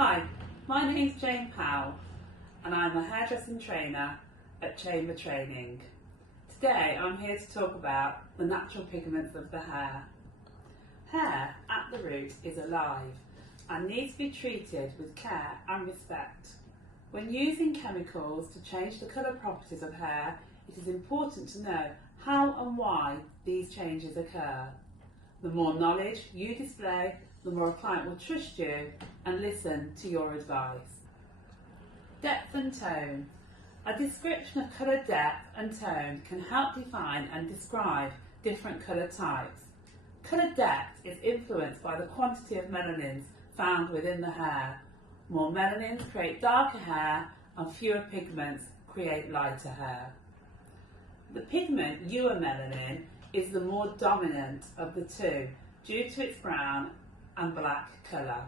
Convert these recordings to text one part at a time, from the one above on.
Hi, my name's Jane Powell and I'm a hairdressing trainer at Chamber Training. Today I'm here to talk about the natural pigments of the hair. Hair at the root is alive and needs to be treated with care and respect. When using chemicals to change the colour properties of hair, it is important to know how and why these changes occur. The more knowledge you display, the more a client will trust you and listen to your advice. Depth and tone. A description of colour depth and tone can help define and describe different colour types. Colour depth is influenced by the quantity of melanins found within the hair. More melanins create darker hair and fewer pigments create lighter hair. The pigment eumelanin is the more dominant of the two due to its brown and black colour.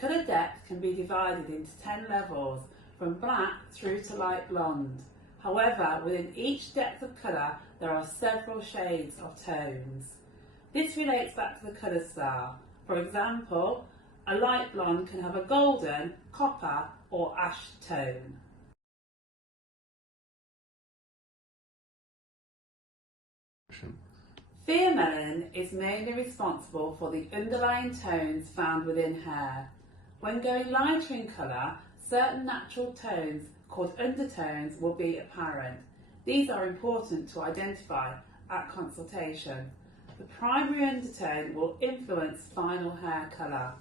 Colour depth can be divided into 10 levels from black through to light blonde. However, within each depth of colour there are several shades of tones. This relates back to the colour style. For example, a light blonde can have a golden, copper or ash tone. Pigments is mainly responsible for the underlying tones found within hair. When going lighter in colour, certain natural tones called undertones will be apparent. These are important to identify at consultation. The primary undertone will influence final hair colour.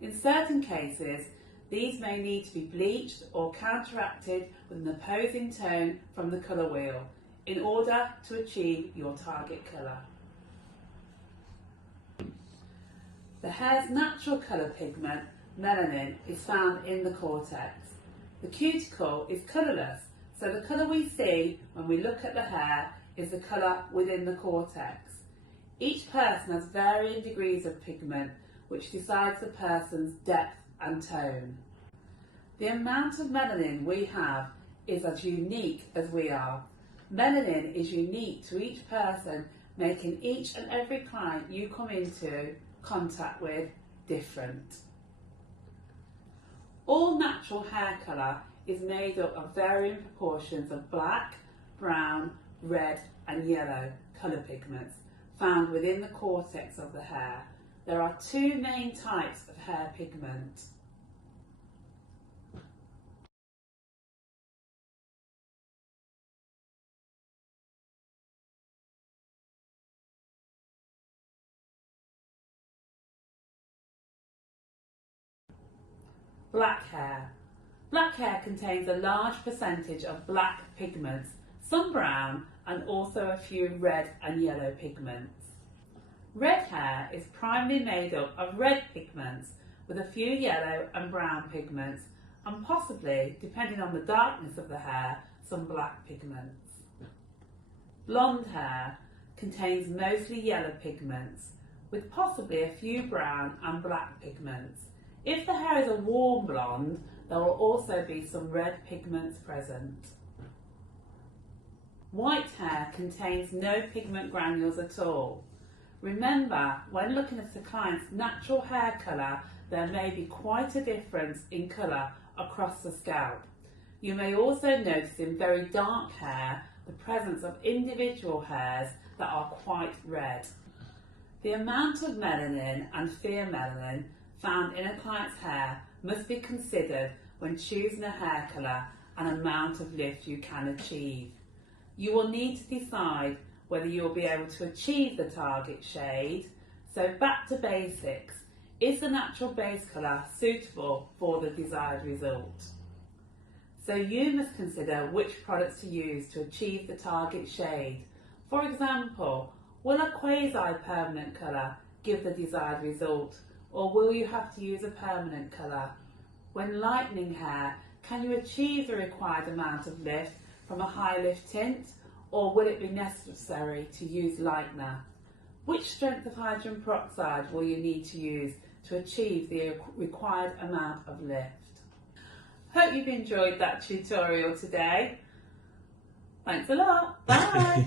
In certain cases, these may need to be bleached or counteracted with an opposing tone from the colour wheel in order to achieve your target colour. The hair's natural colour pigment, melanin, is found in the cortex. The cuticle is colourless, so the colour we see when we look at the hair is the colour within the cortex. Each person has varying degrees of pigment, which decides the person's depth and tone. The amount of melanin we have is as unique as we are. Melanin is unique to each person, making each and every client you come into contact with different. All natural hair colour is made up of varying proportions of black, brown, red and yellow colour pigments found within the cortex of the hair. There are two main types of hair pigment. Black hair. Black hair contains a large percentage of black pigments, some brown and also a few red and yellow pigments. Red hair is primarily made up of red pigments with a few yellow and brown pigments and possibly, depending on the darkness of the hair, some black pigments. Blonde hair contains mostly yellow pigments with possibly a few brown and black pigments. If the hair is a warm blonde, there will also be some red pigments present. White hair contains no pigment granules at all. Remember, when looking at a client's natural hair colour, there may be quite a difference in colour across the scalp. You may also notice in very dark hair the presence of individual hairs that are quite red. The amount of melanin and pigments found in a client's hair must be considered when choosing a hair colour and amount of lift you can achieve. You will need to decide whether you will be able to achieve the target shade. So back to basics. Is the natural base colour suitable for the desired result? So you must consider which products to use to achieve the target shade. For example, will a quasi-permanent colour give the desired result, or will you have to use a permanent colour? When lightening hair, can you achieve the required amount of lift from a high lift tint, or will it be necessary to use lightener? Which strength of hydrogen peroxide will you need to use to achieve the required amount of lift? Hope you've enjoyed that tutorial today. Thanks a lot. Bye.